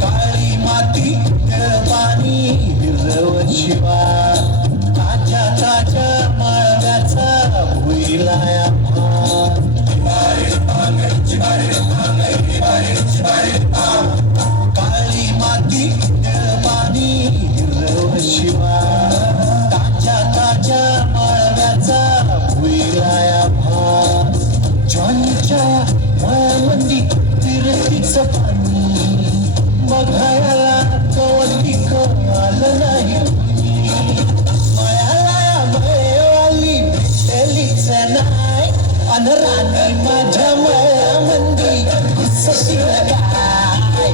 काळी माती पाणी हिरवं शिवा ताज्या ताज्या माळव्याचा भुईलाया काळी माती पाणी हिरवं शिवा ताज्या ताज्या माळव्याचा भुईलाया जॉनीच्या मळ्यामंदी तिरतीचं पाणी बघायला कवटिक आलं नाही मळ्याला मळेवाली भेटलीच नाही अन राणी माझ्या मळ्यामंदी घुसशी काय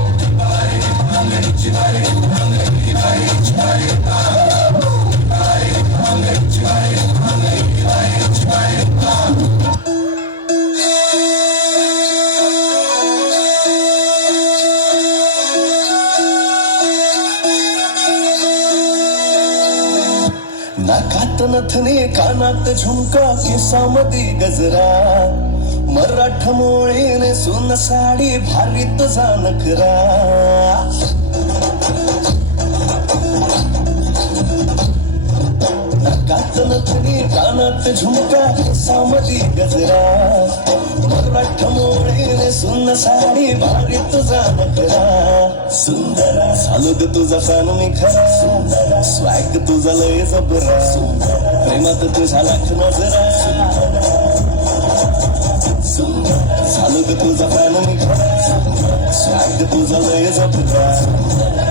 नाकात नथने कानात झुमका केसामध्ये गजरा मराठा मोळीने सोन साडी भारी तुझा नखरा नाकात नथने कानात झुमका केसामध्ये गजरा मराठा मोळीने सोन साडी भारी तुझा नखरा सुंदरा सालुग तुझा फॅन मी खरा सुंदरा स्वॅग तुझा लय जबरा सुंदरा प्रेमात तुझा लाख नजरा सुंदरा सालुग तुझा फॅन मी खरा स्वॅग तुझा लय जबरा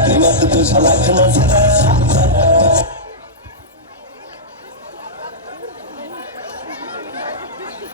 प्रेमात तुझा लाख नजरा